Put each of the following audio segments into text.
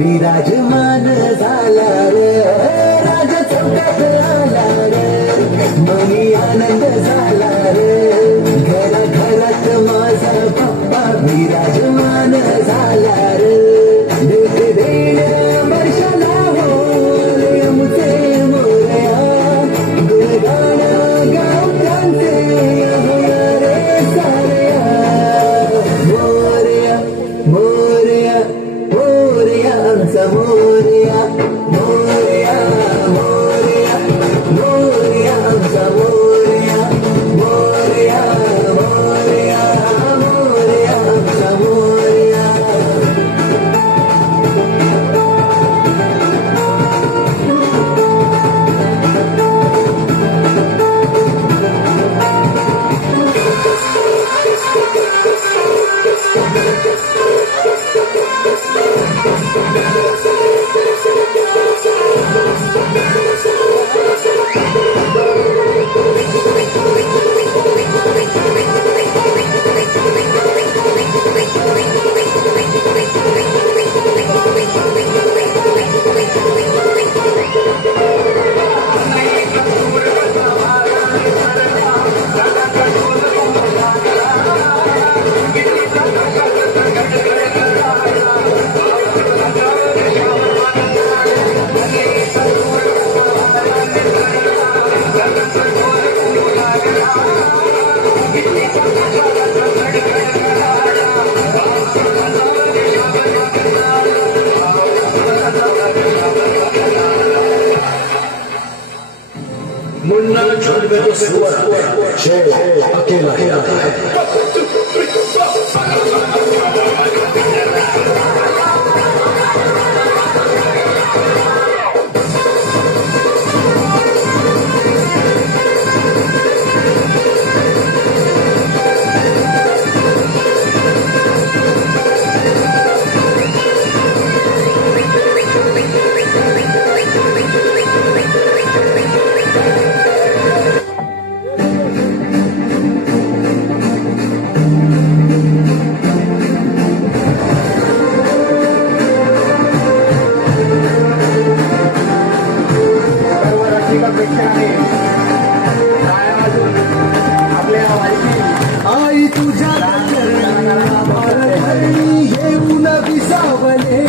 विराजमान झाला रे राज चौकात आला रे मनी आनंद झाला रे घरात माझा पप्पा विराजमान झाला रे देते देण्या वर्षाला होय मुझे मोरया गुणगान गावतांचे होया रे सारया मोरया मोरया मोरया आमचा मोरया मोरया मोरया मोरया आमचा मोरया मोरया मोरया मोरया आमचा मोरया मुन्ना झुंड में तो सुअर शेर अकेला ही आता है। आई तुझ्या येऊन विसावले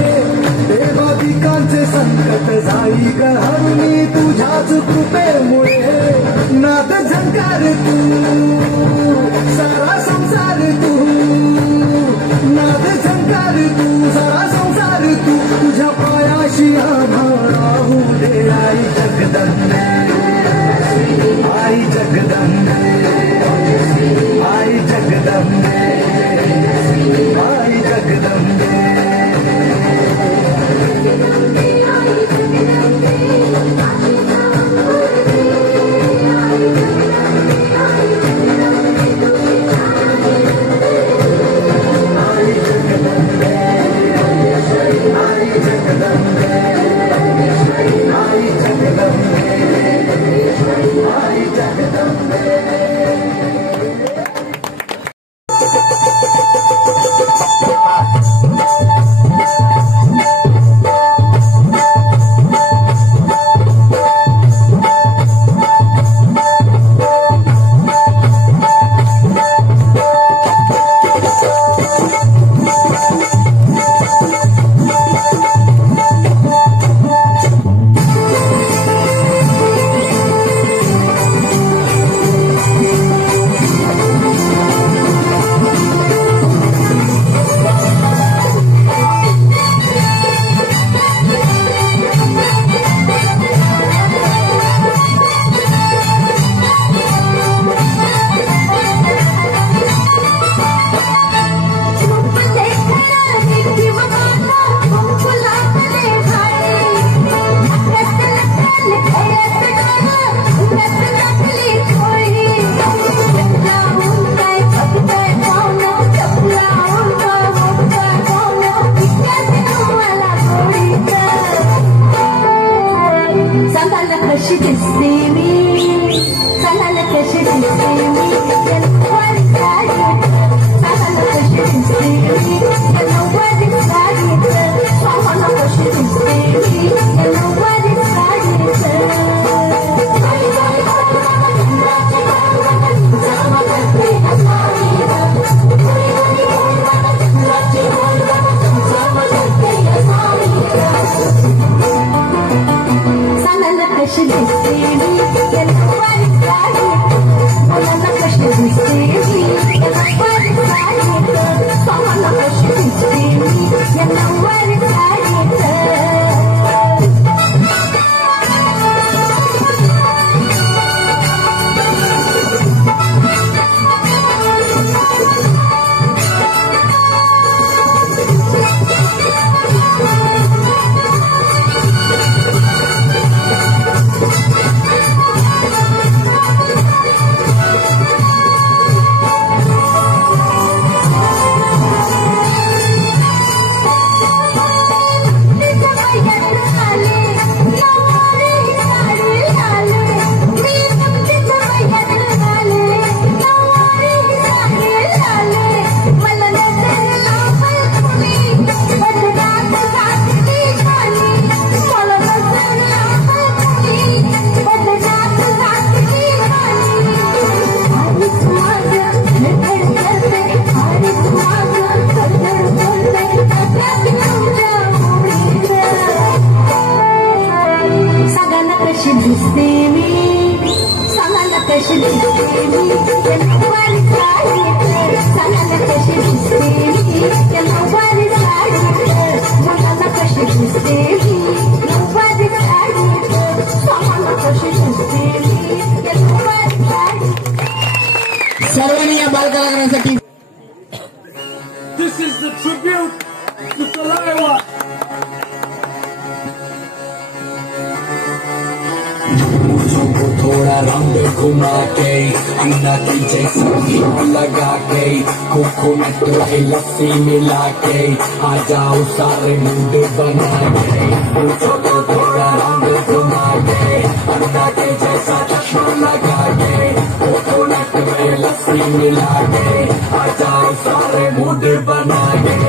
देवा पिकांचे संकट जाई गहरुनी तुझ्याच कृपेमुळे नाद झंकार तू सारा संसार तू नाद झंकार तू सारा संसार तू तुझ्या पायाशी आभाळाहू दे आई जगदंबे आई जगदंबे आई जगदंबे आई Jagdambe Nobody got it. टाळ्यांसाठी. This is the tribute to Talaiwa. मुझको थोड़ा राउंड घुमा के अन्ना की जैसा घी लगा के कोकोनट की लस्सी मिला के आ जाओ सारे मूड बना के मुझको थोड़ा राउंड घुमा के अन्ना के जैसा चश्मा लगा के कोकोनट में लस्सी मिला के आ जाओ सारे मूड बना के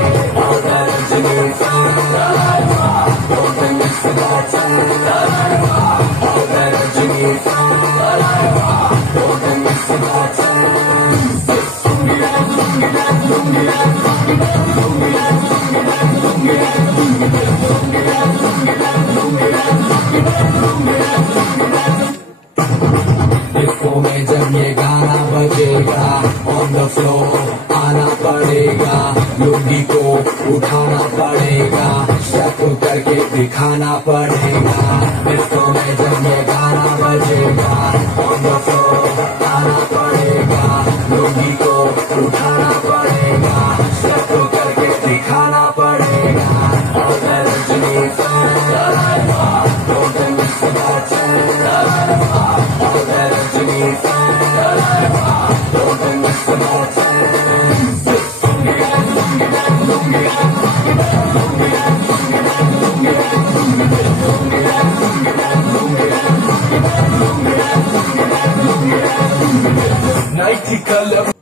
डिस्को में जब ये गाना बजेगा ऑन द फ्लोर आना पड़ेगा, लुंगी को उठाना पड़ेगा, शक करके दिखाना पड़ेगा। डिस्को में जब ये गाना बजेगा ऑन द फ्लोर आना पड़ेगा, लुंगी को उठाना पड़ेगा, शक करके दिखाना पड़ेगा। और रजनी Nighty color.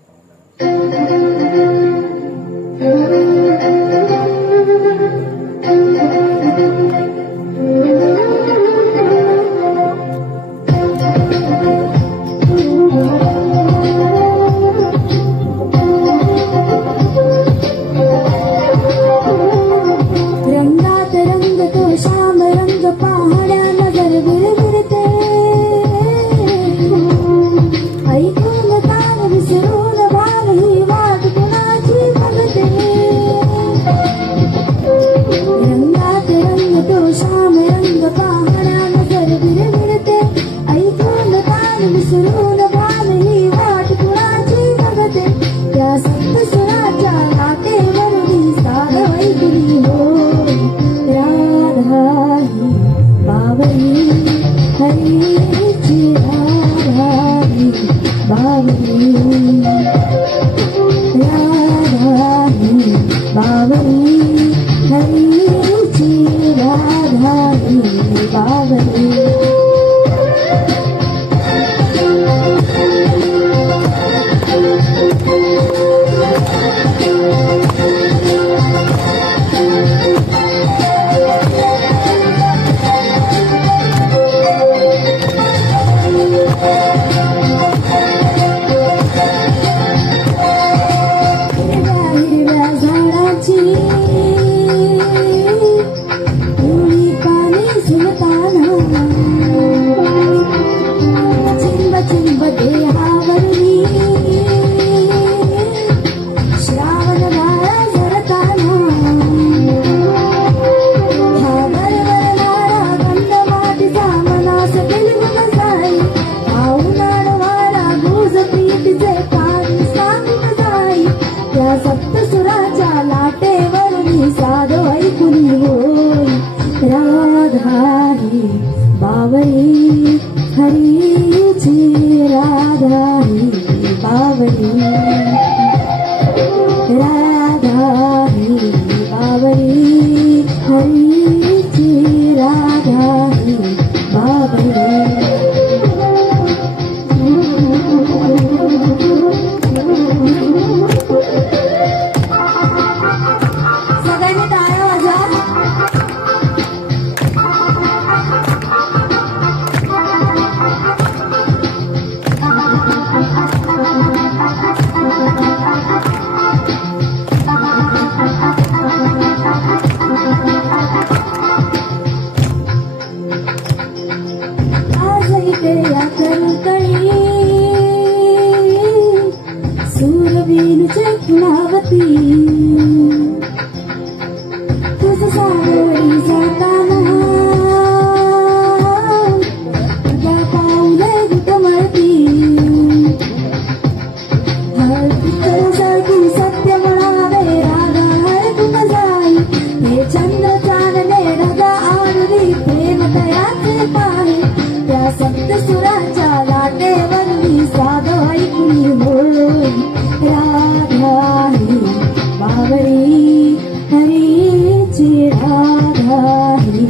ही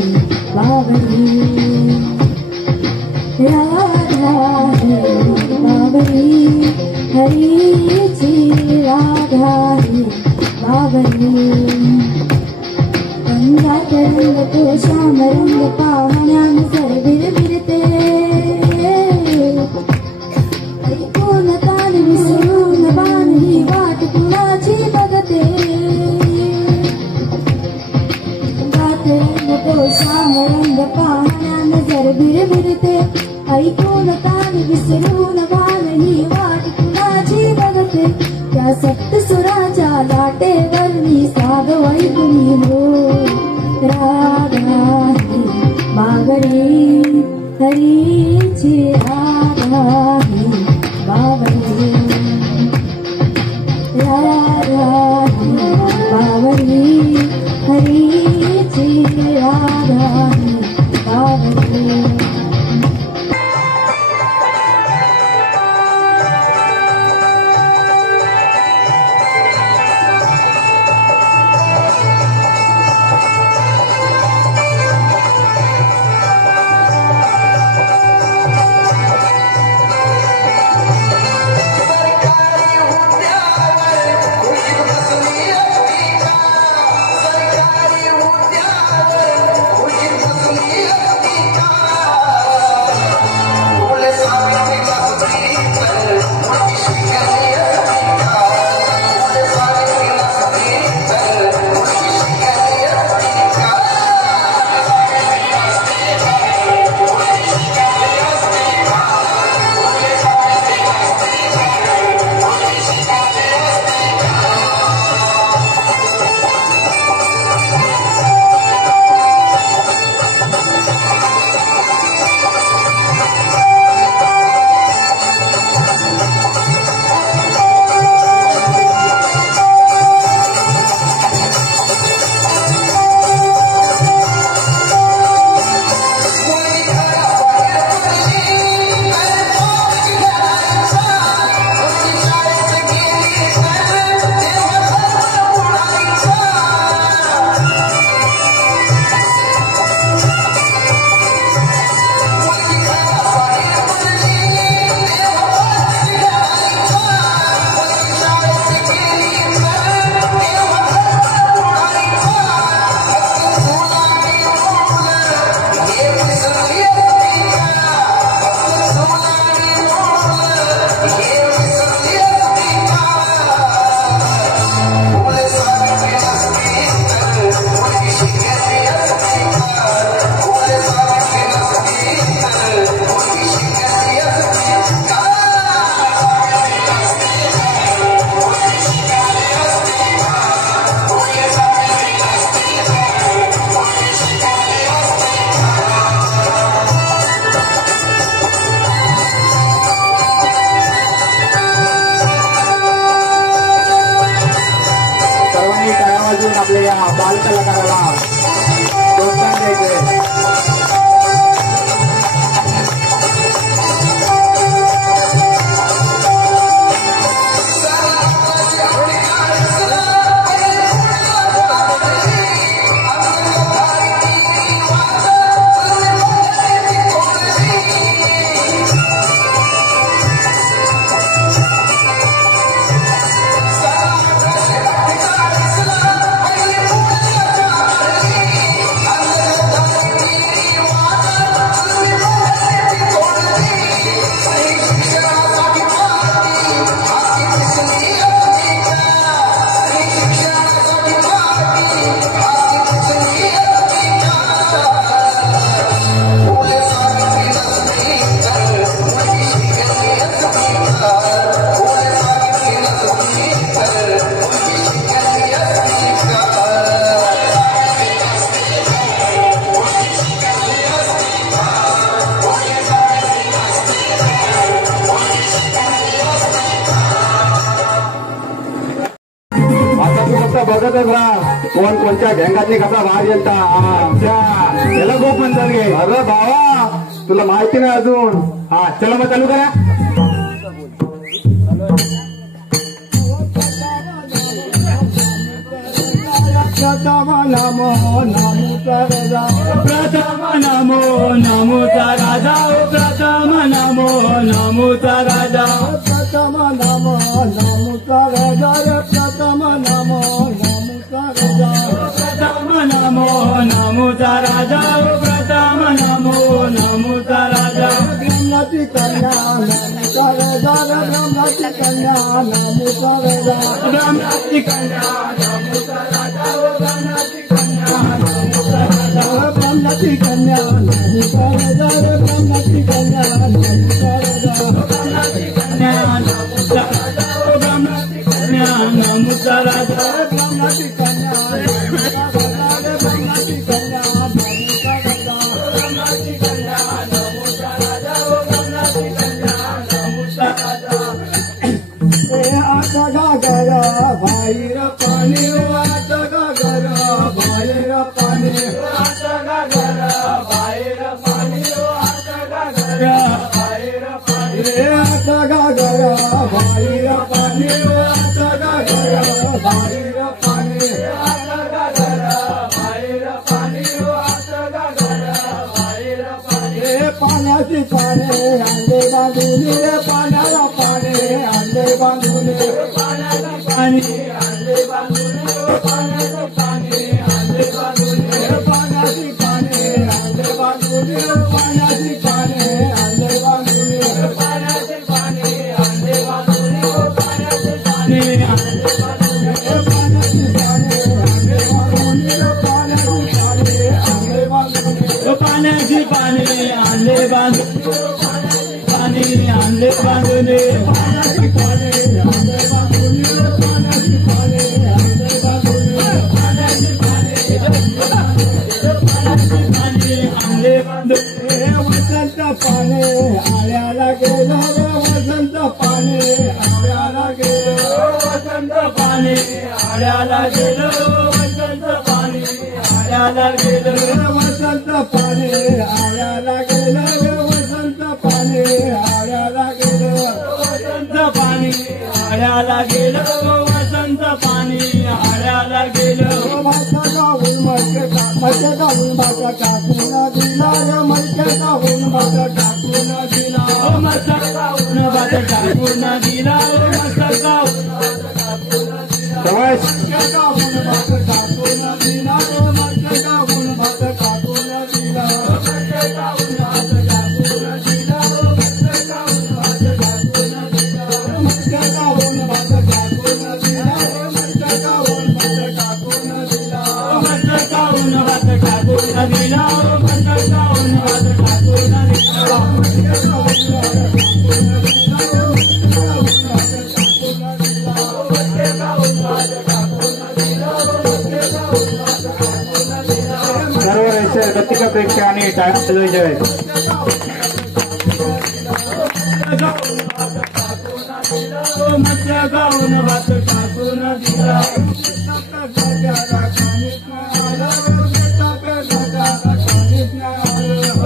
बावरी, राधा ही बावरी, हरीची राधा ही बावरी. रंगात रंग तो श्याम रंग पाहण्यान सर बिरबिरते, ऐकून कान विसरून बाण ही वाट कुणाची बघते. रंगात रंग तो श्याम रंग पाहण्यान सर बिरबिरते, ऐकून कान विसरून बाण ही वाट कुणाची बघते. त्या सप्तसुराच्या लाटेवरनी साग वैकुणी हो, राधा ही बावरी, हरीची राधा ही बावरी, राधा ही बावरी, हरीची राधा ही बावरी. आपल्या या बाल कलाकाराला प्रोत्साहन द्यायचे. बघतच राहा कोण कोणत्या भेंगातनी कसा बाहेर गेलता. त्याला खूप म्हणतात गे. अरे बाबा तुला माहिती नाही अजून. हा चला मग चालू करा. प्रथम नमो नमोचा राजा प्रथम नमो नमोचा राजा प्रथम नमो नमोचा राजा प्रथम नमो नमोचा राजा प्रथम नमो नमोचा राजा प्रथम नमो नमोचा राजा प्रथम नमो नमोचा राजा ब्रह्मची कन्या नमोचा राजा ब्रह्मची कन्या नमोचा राजा ब्रह्मची कन्या नमोचा राजा ब्रह्मची कन्या नमोचा राजा ब्रह्मची कन्या नमोचा राजा ब्रह्मची कन्या नमोचा राजा ब्रह्मची कन्या नमोचा राजा ब्रह्मची कन्या नमोचा राजा ब्रह्मची कन्या ब्रह्मची कन्या नमोचा राजा ब्रह्मची कन्या नमोचा राजा ब्रह्मची कन्या नमोचा राजा आता गागर बाहेर पाणी आता गागर बाहेर पाणी आता गागर बाहेर पाणी आता गागर बाहेर पाणी आता गागर बाहेर पाणी आता गागर बाहेर पाणी आता गागर बाहेर पाणी आता गागर बाहेर पाणी पाण्याची पाणी अंडे बांधून पाण्याला पाणी अंडे बांधून पाण्याला पाणी अंडे बांधून पाण्याचं पाणी अंडे बांधून पाण्याची पाणी अंडे बांधून पाण्याची पाणी अंडे बांधून पाण्याचे पाणी अंडे बांधून पाण्याचे पाणी अंडे बांधून पाण्याची पाणी अंडे बांधून पाण्याची पाणी अंडे बांधून पाणी अंडे बांधून पाण्याची पाणी अंडे बांधून पाण्याची पाणी अंडे बांधून पाण्याची पाणी अंडे बांधून वसंत पाणी आळ्याला गेलं वसंत पाणी आळ्याला गेलं वसंत पाणी आळ्याला गेलं वसंत पाणी आळ्याला गेलं वसंत पाणी आळ्याला गेलं वसंत पाणी आळ्याला गेलं वसंत पाणी आळ्याला गेलं वसंत पाणी आळ्याला गेलं माझ्या गावून माझ्या गावून माझा टाकून दिला माझ्या गावून माझा टाकून दिला माझ्या गावून माझा टाकून दिला माझ्या गावून माझ्या गावून माझा टाकून दिला माझ्या गावून माझा टाकून दिला माझ्या गावून माझा टाकून दिला माझ्या गावून माझा टाकून दिला माझ्या गावून माझा टाकून दिला माझ्या गावून माझा टाकून दिला माझ्या गावून माझा टाकून दिला माझ्या गावून माझा टाकून सर्व रसिक प्रेक्षकांनी टाळ्या वाजवायच्या आहेत. गाऊन भात टाकून दिला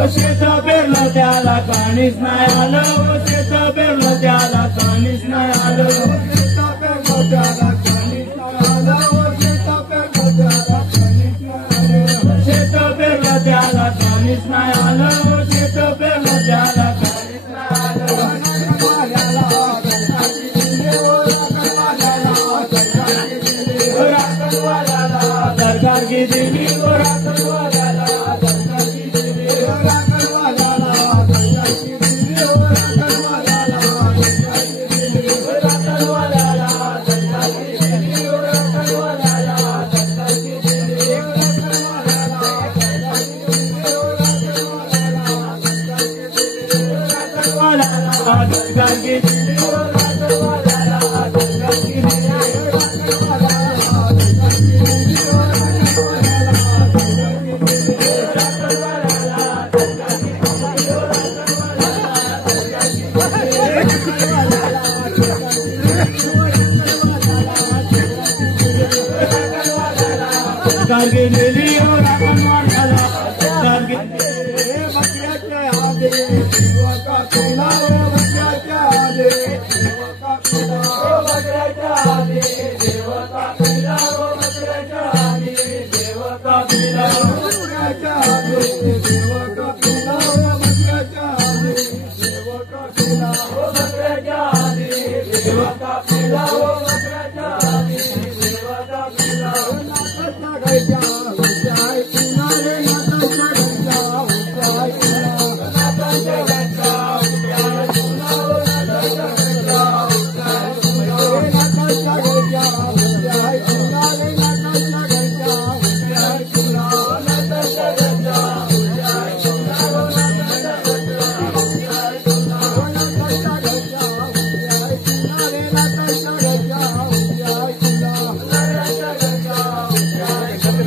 शेत पेरलं त्याला काणीच नाही आलं शेत पेरलं त्याला काणीच नाही आलं शेत पेरलं त्याला काणीच नाही आलं शेत पेरलं त्याला काणीच नाही आलं शेत पेरलं त्याला काणीच नाही आलं सरकार की दिली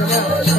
Yeah.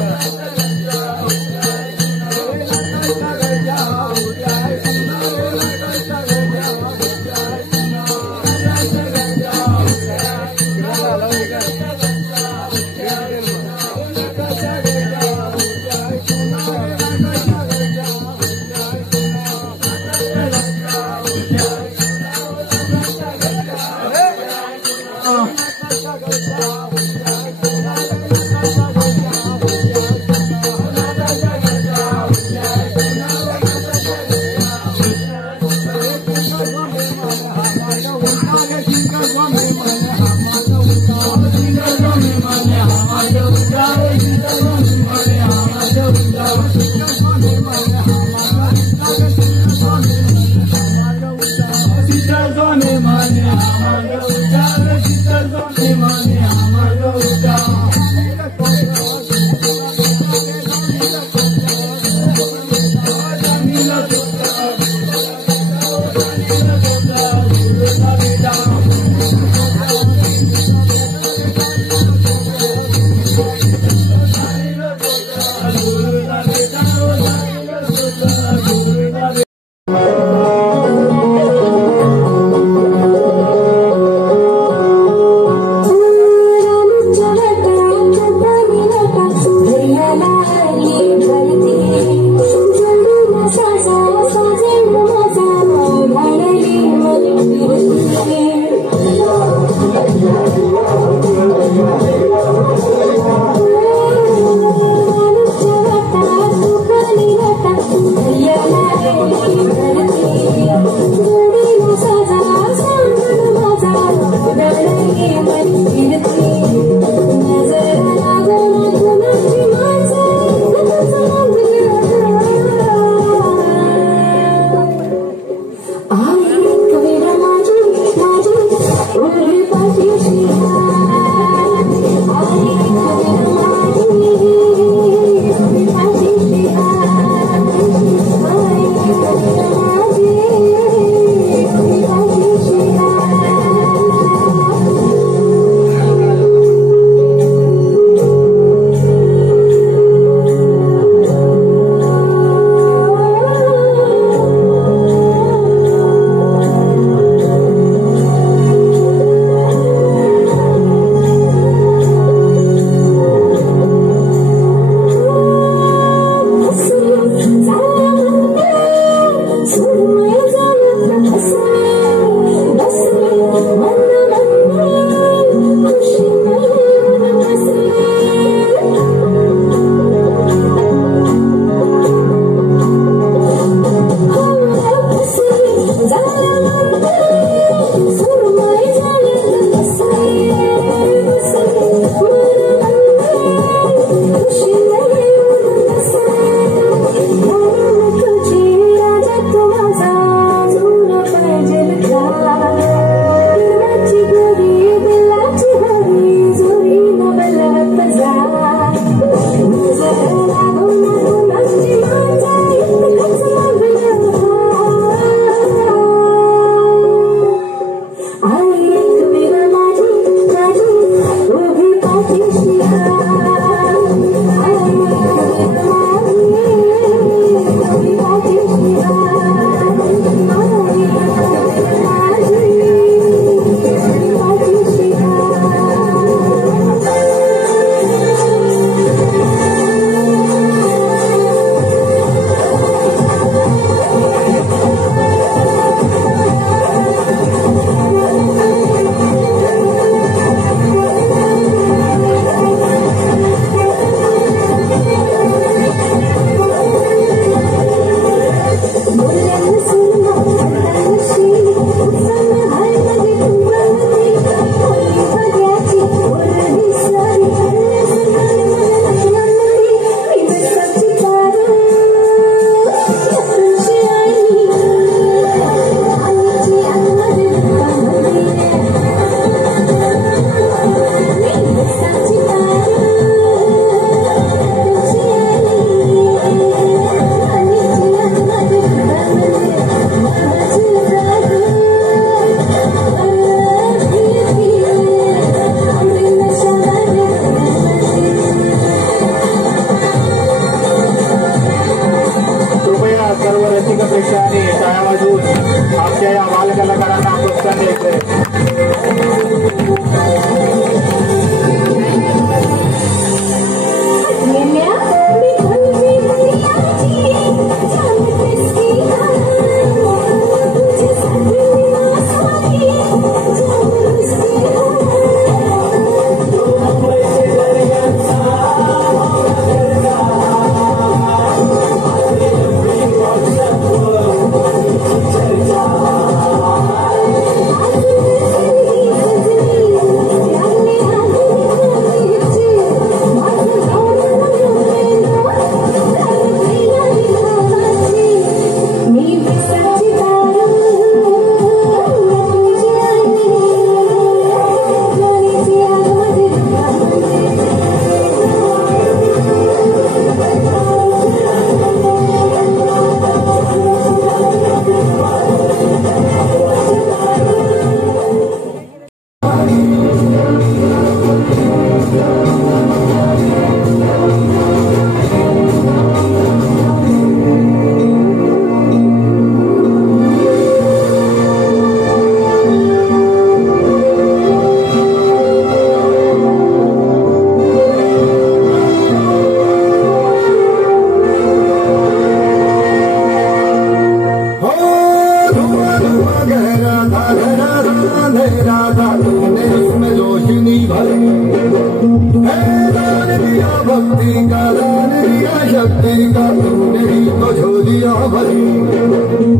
भक्ति का दान दिया, शक्ति का तूने ही तो झोलियां भरी।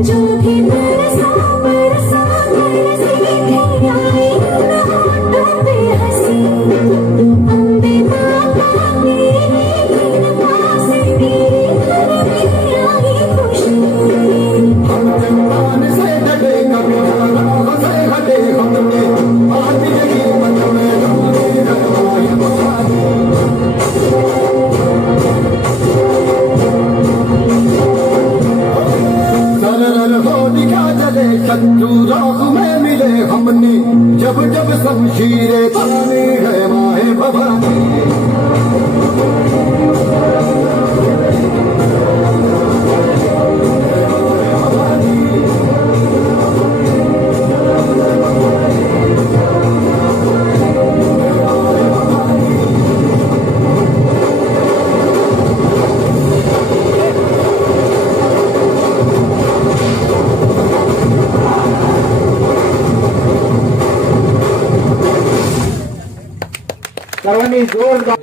जो भी बरसा बरसा बरसी तेरा होठों पे हंसी, अम्बे माता तेरी कृपा से मेरे घर में आई खुशी। हम चट्टान से डटे कभी राह से हटे हमने, आज यही मन में हमारे रखवाई बहारी। सरल हो दिखा चले शत्रु राह में मिले हमने, जब जब शमशीरें तानी है माहे भवानी। सर्वांनी जोरदार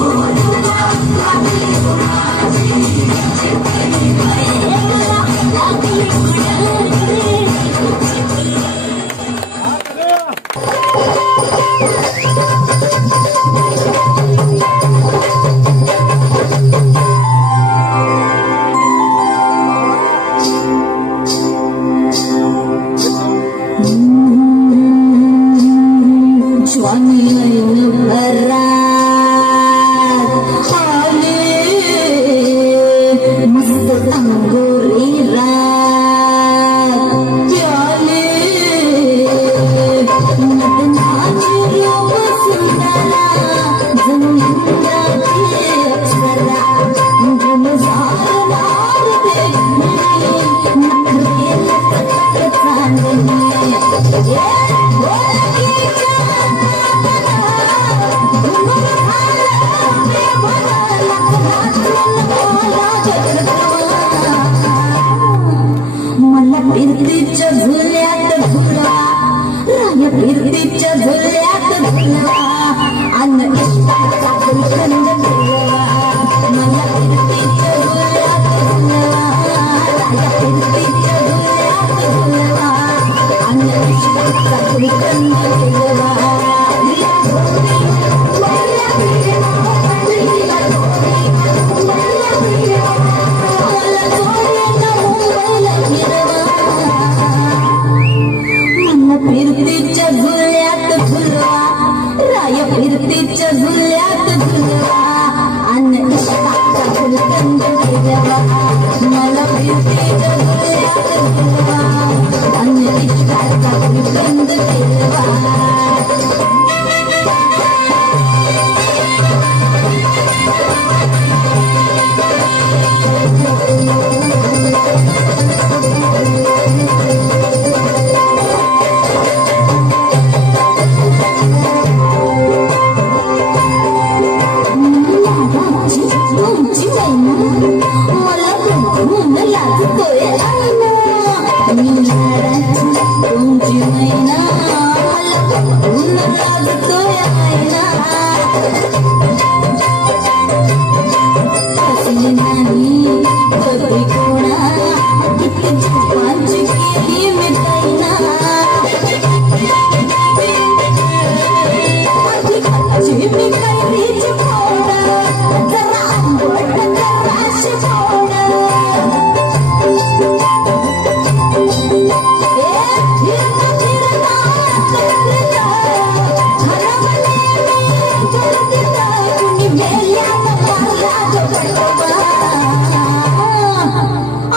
Oh,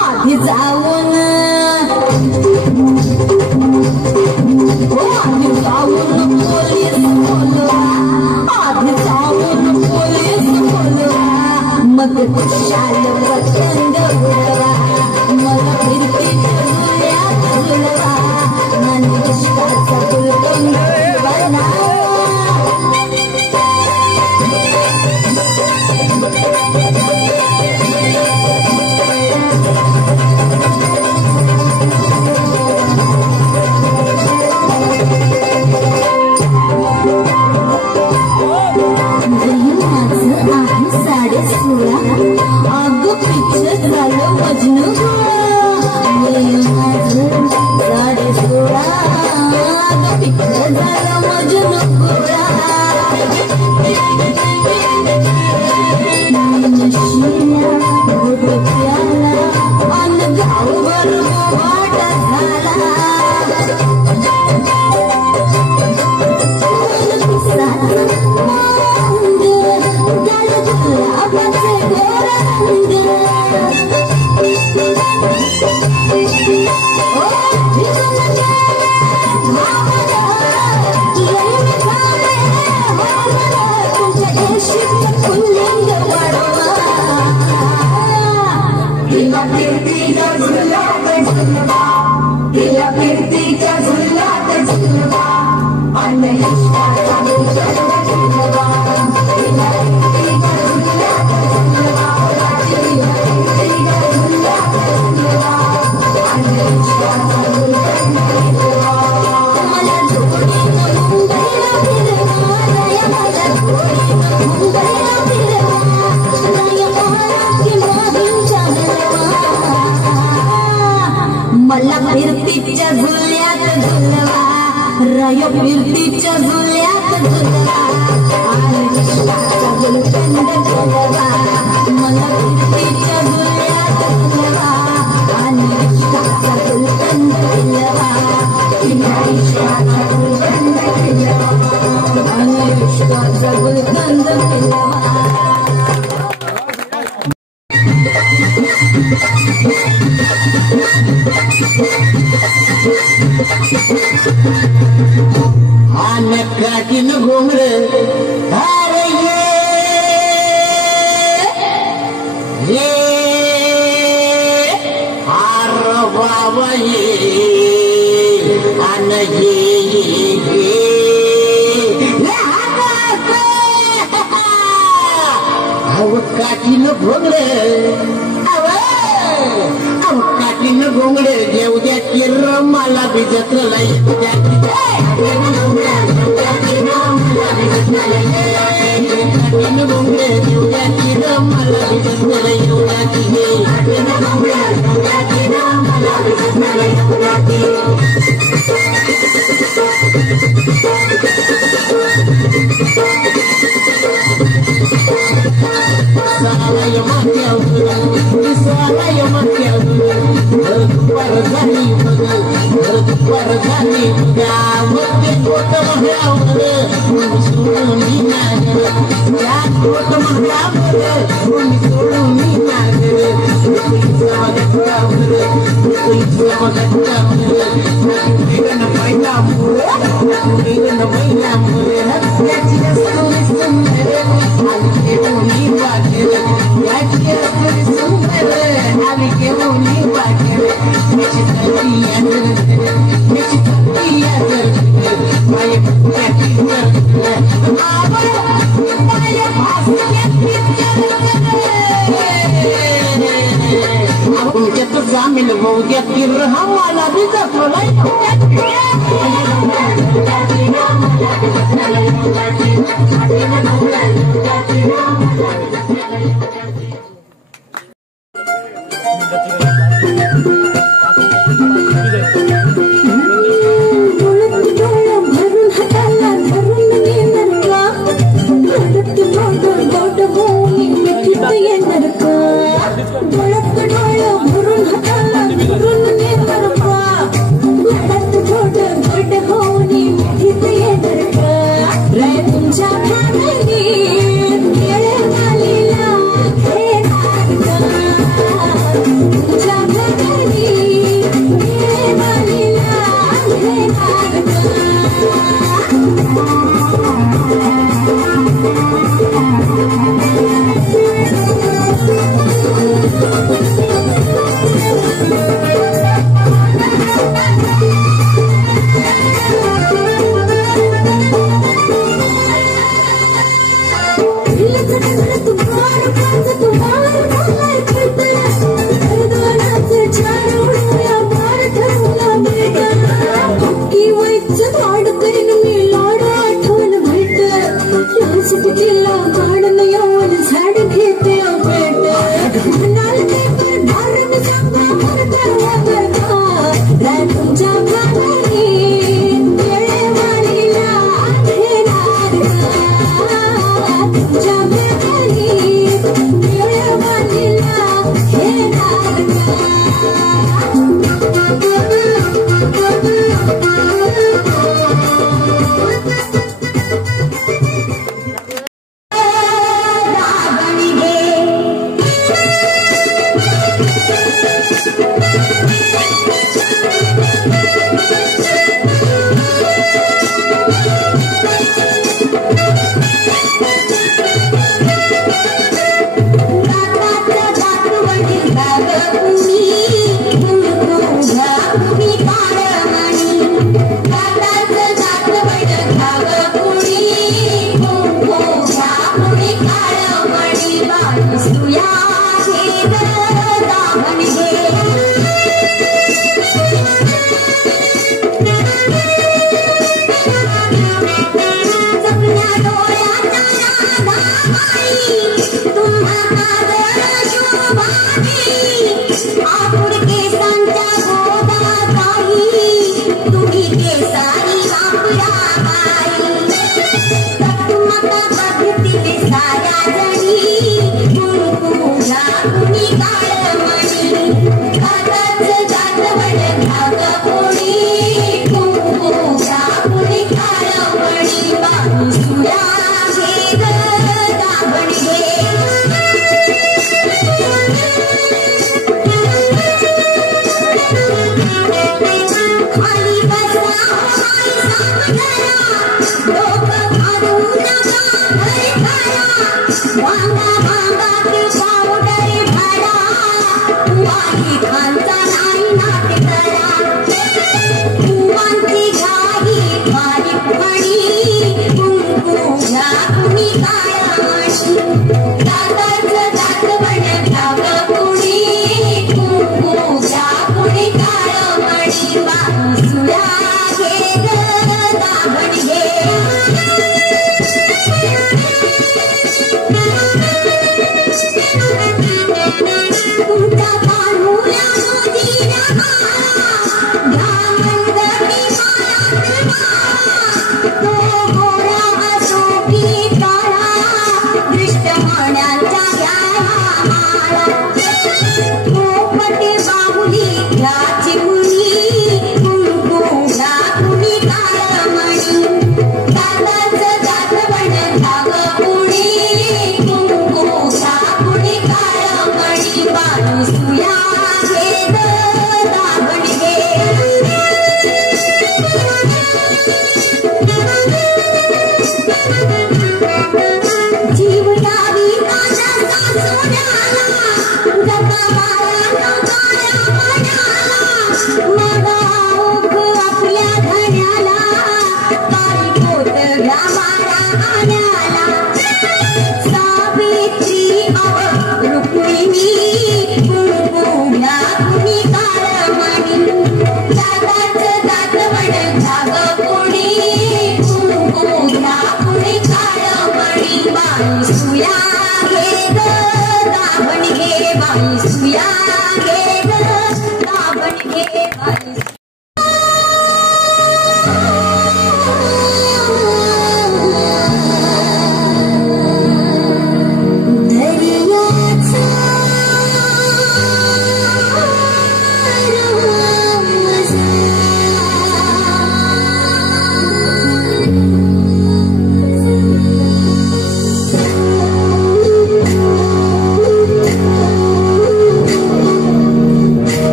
आधी जाऊन पोलीस बोलवा, आधी जाऊन पोलीस बोलवा, मग खुशाल पतंग उडवा, मग फिरती झुल्यात झुलवा, मन इष्टाचा गुलकंद उडवा. मला फिरतीच्या झुल्यात झुलवा, राय फिरतीच्या झुल्यात झुलवा, आणि इष्टाचा गुलकंद झुलवा, मला फिरतीच्या झुल्यात झुलवा, आणि इष्टाचा गुलकंद झुलवा, इष्टाचा गुलकंद झुलवा, आणि इष्टाचा गुलकंद झुलवा. काटीन घुमर अरे ये हार बाबा ये अन ये अव काटीन घुमर काटीन घोंगडे घेऊ द्या किर मला भिजत काटीन घोंगडे घेऊ द्या किर मला जामीन होऊ द्या किर मला भिजत तुमच्या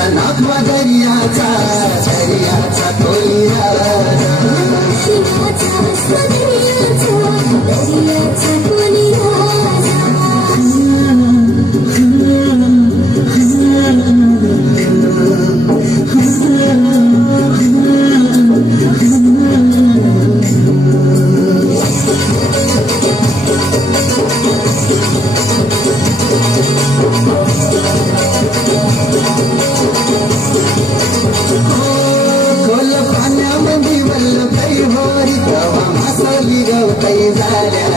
दर्याचा नागवा दर्याचा खोली राजा खोल पाण्यामध्ये वल्ल काही होरी तवा मासली गवताई झाल्या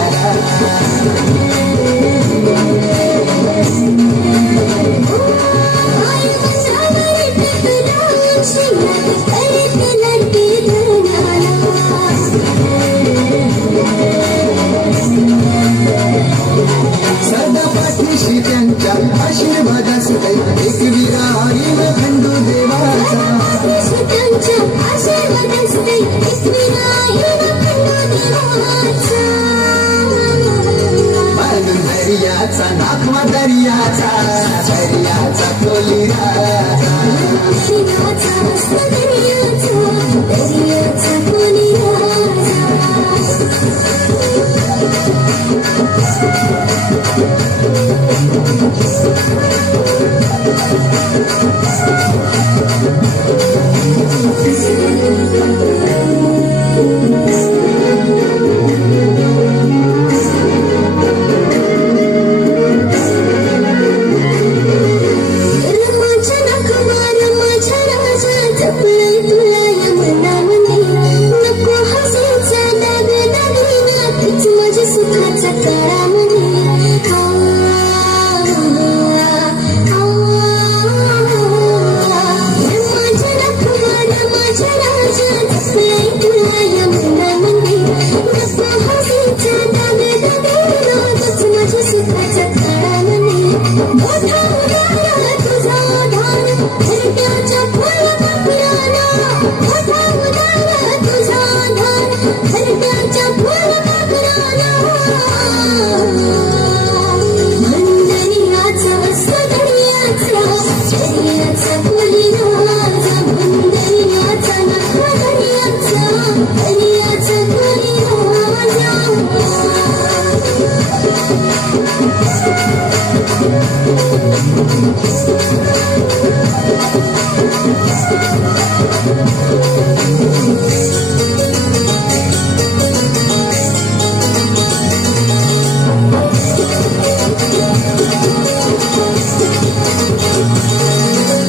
सदा पाठीशी त्यांच्या आशीर्वादास एक विराई खंडू देवाचा दर्याचा नागवा दर्याचा खोली राजा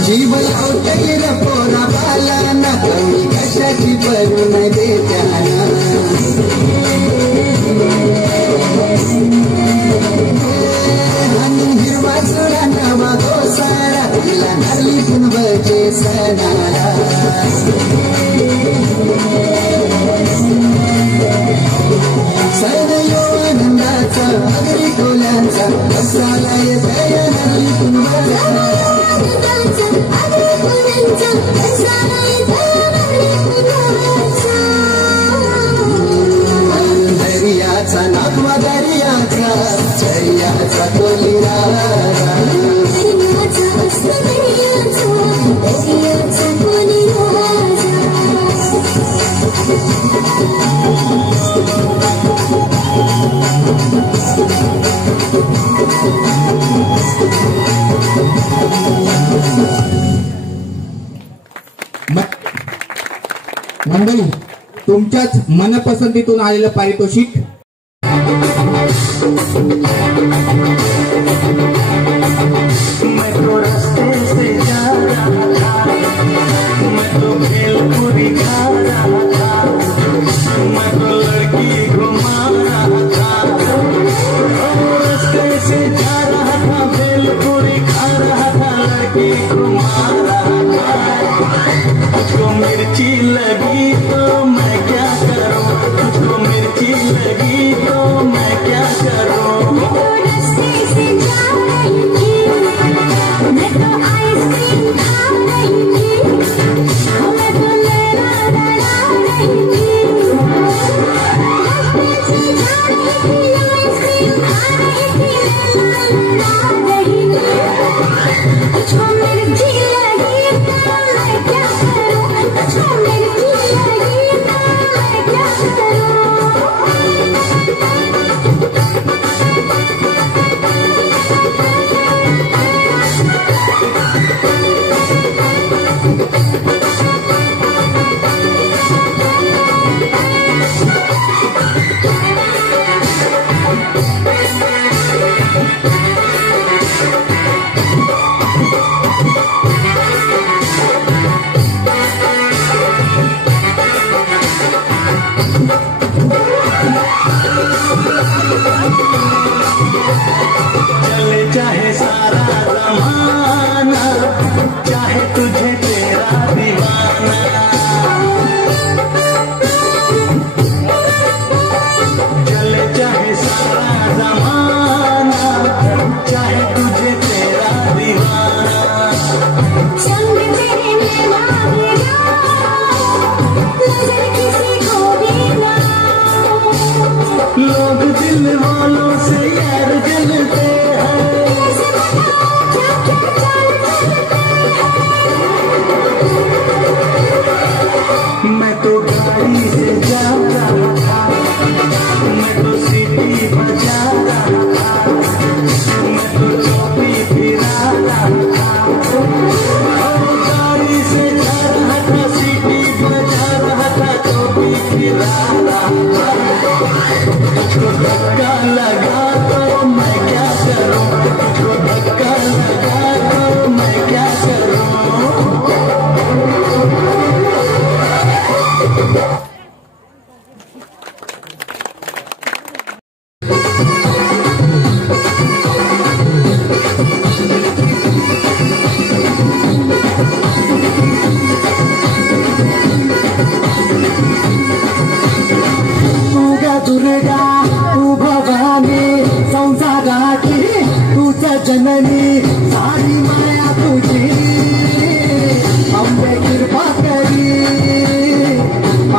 जीव लावता पोरा बाला ना कमी कशाची भरून देत्याना आणि हिरवा चुरा नवा गोसाळा तिला नारली कुंभचे सणाला सदैव आनंदाचा अगरी कोल्यांचा बसाला येतया नारली कुंभाचा दर्याचा नागवा दर्याचा खोली राजा मंडळी, तुमच्याच मनपसंतीतून आलेलं पारितोषिक मैं तो रास्ते से जा रहा था, मैं तो भेलपुरी खा रहा था, मैं तो लड़की घुमा रहा था। रास्ते से जा रहा था, भेलपुरी खा रहा था, लड़की घुमा रहा था। तुझको मिर्ची लगी तो मैं क्या करूं, तुझको मिर्ची लगी तो मैं क्या करूं। तुझको मिर्ची लगी तुझको धक्का लगा तो मैं क्या करूं, तुझको धक्का लगा तो मैं क्या करूं। दुर्गा तू भवानी संसाराची तुझ जननी सारी माया तुझी अंबे कृपा करी,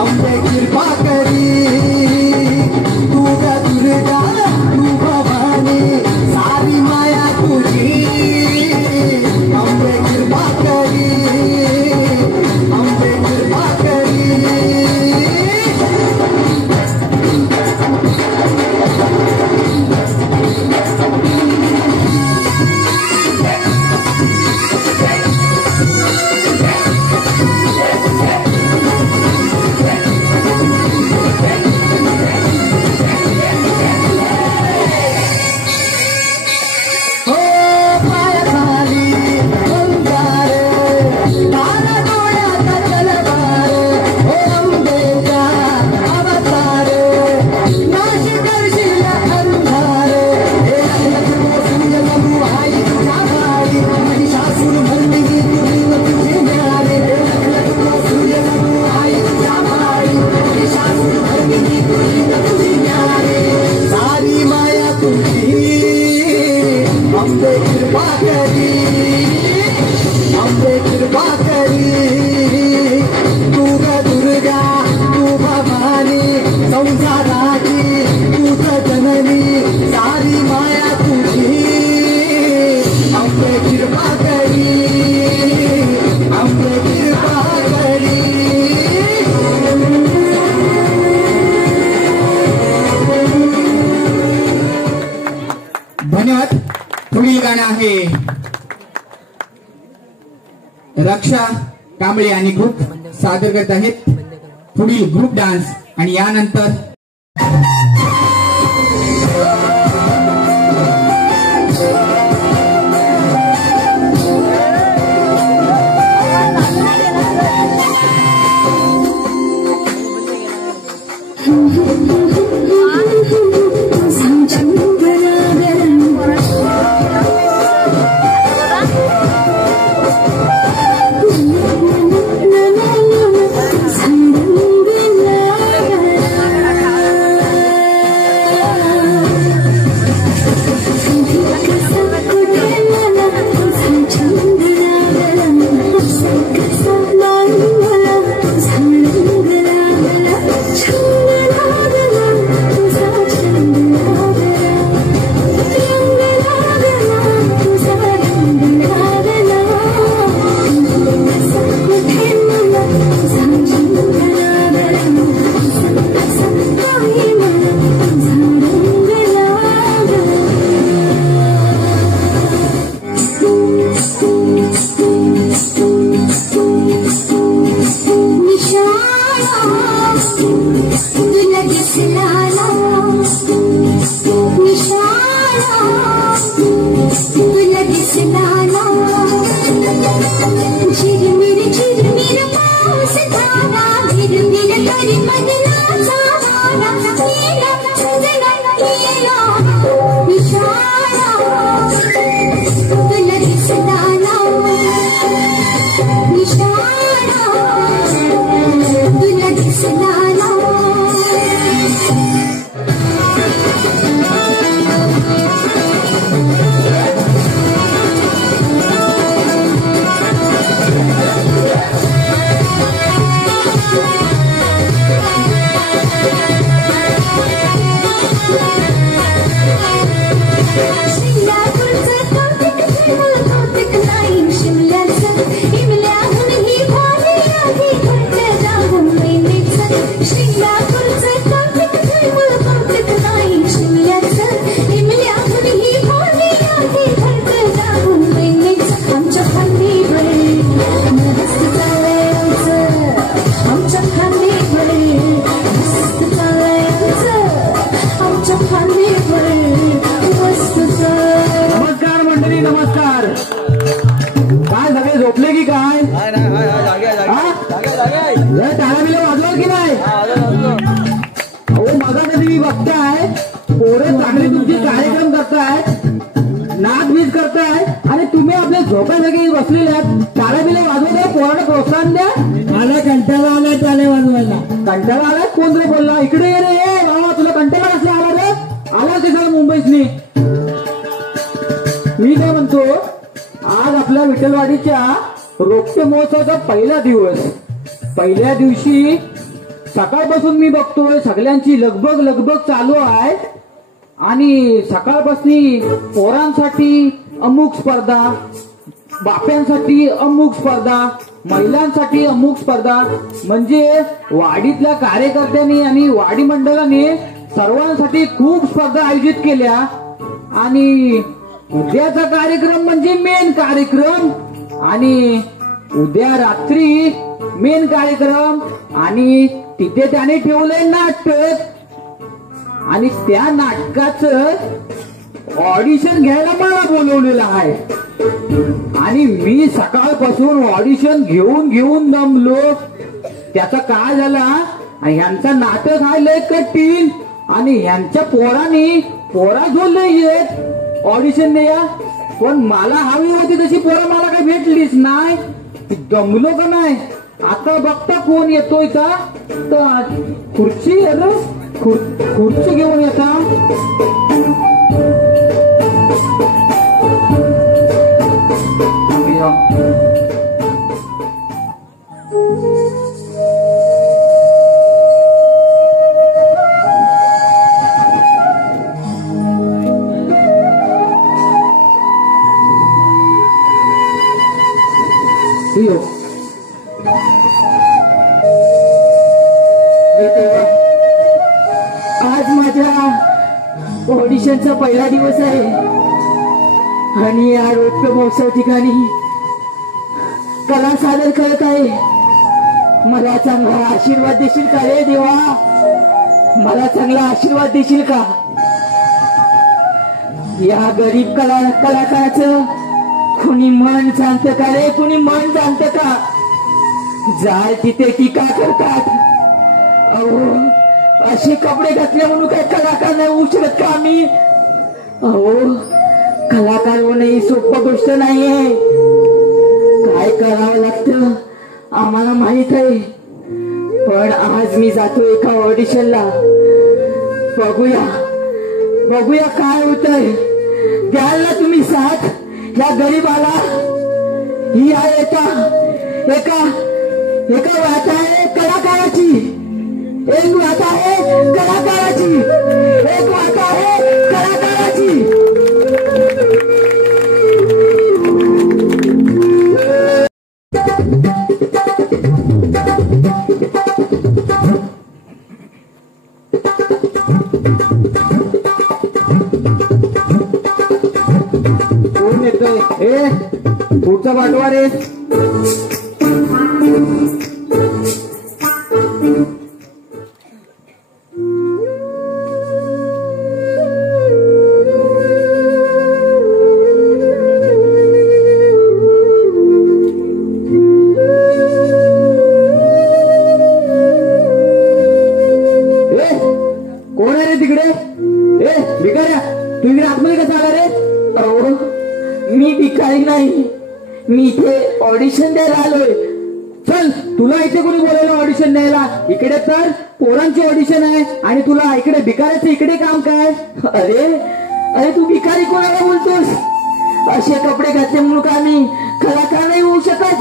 अंबे कृपा करी। तुझा दुर्गा तू भवानी सारी माया तुझी अंबे कृपा करी, अंबे कृपा करी। धन्यवाद। पुढील गाणं आहे रक्षा कांबळे आणि ग्रुप सादर करत आहेत पुढील ग्रुप डान्स आणि यानंतर टाळा बिला वाजवायला पोराला प्रोत्साहन द्या. मला कंटाळा आला टाळे वाजवायला. कंटाळा आला कोण रे बोलला? इकडे ये रे ये बाबा, तुला कंटाळा कसला आला रे? आला ते सगळं मुंबईतनी. मी काय म्हणतो, आज आपल्या विठ्ठलवाडीच्या रोपटे महोत्सवाचा पहिला दिवस. पहिल्या दिवशी सकाळपासून मी बघतोय सगळ्यांची लगबग चालू आहे. आणि सकाळपासून पोरांसाठी अमुक स्पर्धा, बाप्यांसाठी अमुक स्पर्धा, महिलांसाठी अमुक स्पर्धा, म्हणजे वाडीतल्या कार्यकर्त्यांनी आणि वाडी मंडळाने सर्वांसाठी खूप स्पर्धा आयोजित केल्या. आणि उद्याचा कार्यक्रम म्हणजे मेन कार्यक्रम. आणि उद्या रात्री मेन कार्यक्रम. आणि तिथे त्याने ठेवलंय नाटक. आणि त्या नाटकाचं ऑडिशन घ्यायला मला बोलवलेलं आहे. आणि मी सकाळपासून ऑडिशन घेऊन दमलो. त्याचा काय झाला, ह्यांचा नाटक आहे लय कठीण. आणि ह्यांच्या पोरा जो लय येत ऑडिशन द्या. पण मला हवी होती तशी पोरं मला काही भेटलीच नाही. दमलो का नाही. आता बघता कोण येतोय का, तर खुर्ची खुर्ची घेऊन येता. आज माझ्या ऑडिशनचा पहिला दिवस आहे. आणि या रोपटे महोत्सव ठिकाणी कला सादर करत आहे. मला चांगला आशीर्वाद देशील का रे देवा? मला चांगला आशीर्वाद देशील का? या गरीब कलाकाराचं कुणी मन जाणतं का रे? कुणी मन जाणतं का? जाल तिथे टीका करतात. अहो, असे कपडे घातले म्हणून काय कलाकार नाही होऊ शकत का आम्ही? अहो, कलाकार होणे ही सोपं गोष्ट नाहीये. काय करावं लागतं आम्हाला माहित आहे. पण आज मी जातो एका ऑडिशनला. बघूया काय होतंय. द्याल ना तुम्ही साथ या गरीबाला? ही आहे एका वाट आहे कलाकाराची. एक वाट आहे कलाकाराची. एक वाट आहे कलाकाराची. कोण येतोय? हे पुढचा पाठवा रे. कोण आहे रे तिकडे? भिकाऱ्या, तू इकडे आतमध्ये कसा आला रे? अहो, मी भिकारी नाही. मी इथे ऑडिशन द्यायला आलोय. चल, तुला इथे कोणी बोलायला ऑडिशन द्यायला? इकडे तर पोरांची ऑडिशन आहे आणि तुला इकडे भिकाऱ्याचं इकडे काम काय? अरे तू भिकारी कोणाला बोलतोस? असे कपडे घातले म्हणून का मी कलाकार नाही होऊ शकत?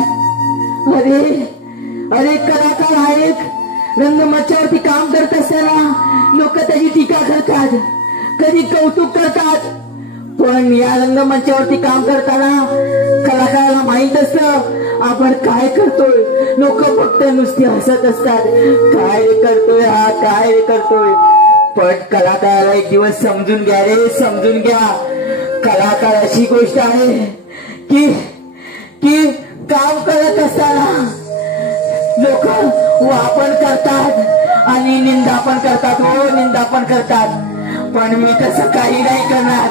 अरे कलाकार आहेत. रंगमंचावरती काम करत असताना लोक त्याची टीका करतात, कधी कौतुक करतात. पण या रंगमंचावरती काम करताना कलाकाराला माहित असतं आपण काय करतोय. लोक फक्त नुसती हसत असतात. काय रे करतोय. पण कलाकाराला एक दिवस समजून घ्या रे, समजून घ्या. कलाकार अशी गोष्ट आहे की काम करत असताना लोक वापर करतात आणि निंदा पण करतात. पण मी तसं काही नाही करणार.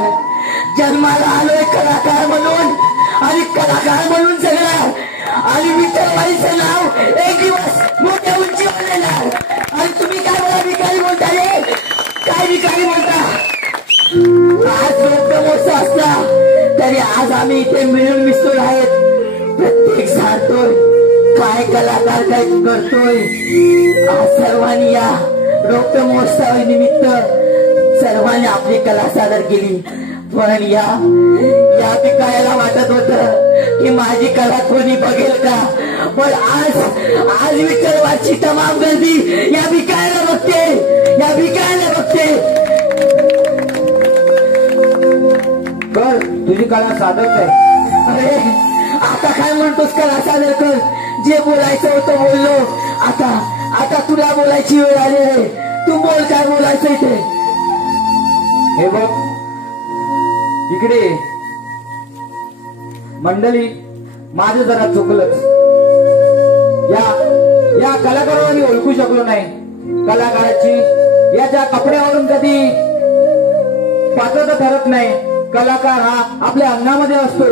जन्माला आलोय कलाकार म्हणून आणि कलाकार म्हणून जगणार. आणि विठ्ठलवाडीचं नाव एक दिवस मोठ्या उंचीवर येणार. आणि तुम्ही काय मला भिकारी बोलता रे? काय भिकारी बोलता? आज रोपटे महोत्सव असला तरी आज आम्ही इथे मिळून मिसळून आहेत. काय कलाकार काय करतोय. आज सर्वांनी या रौप्य महोत्सवानिमित्त सर्वांनी आपली कला सादर केली. पण या भिकाऱ्याला वाटत होत की माझी कला कोणी बघेल का. पण आज विठ्ठलवाडची तमाम गर्दी या भिकाऱ्याला बघते, या भिकाऱ्याला बघते. कर तुझी कला सादर कर. अरे आता काय म्हणतोस कला सादर कर. जे बोलायचं होतं बोललो. आता तुला बोलायची वेळ आली आहे. तू बोल काय बोलायचंय ते. हे बघ इकडे मंडळी, माझं जरा चुकलंच. या कलाकाराला मी ओळखू शकलो नाही. कलाकाराची याच्या कपड्यावरून कधी पात्रता ठरत नाही. कलाकार हा आपल्या अंगामध्ये असतो.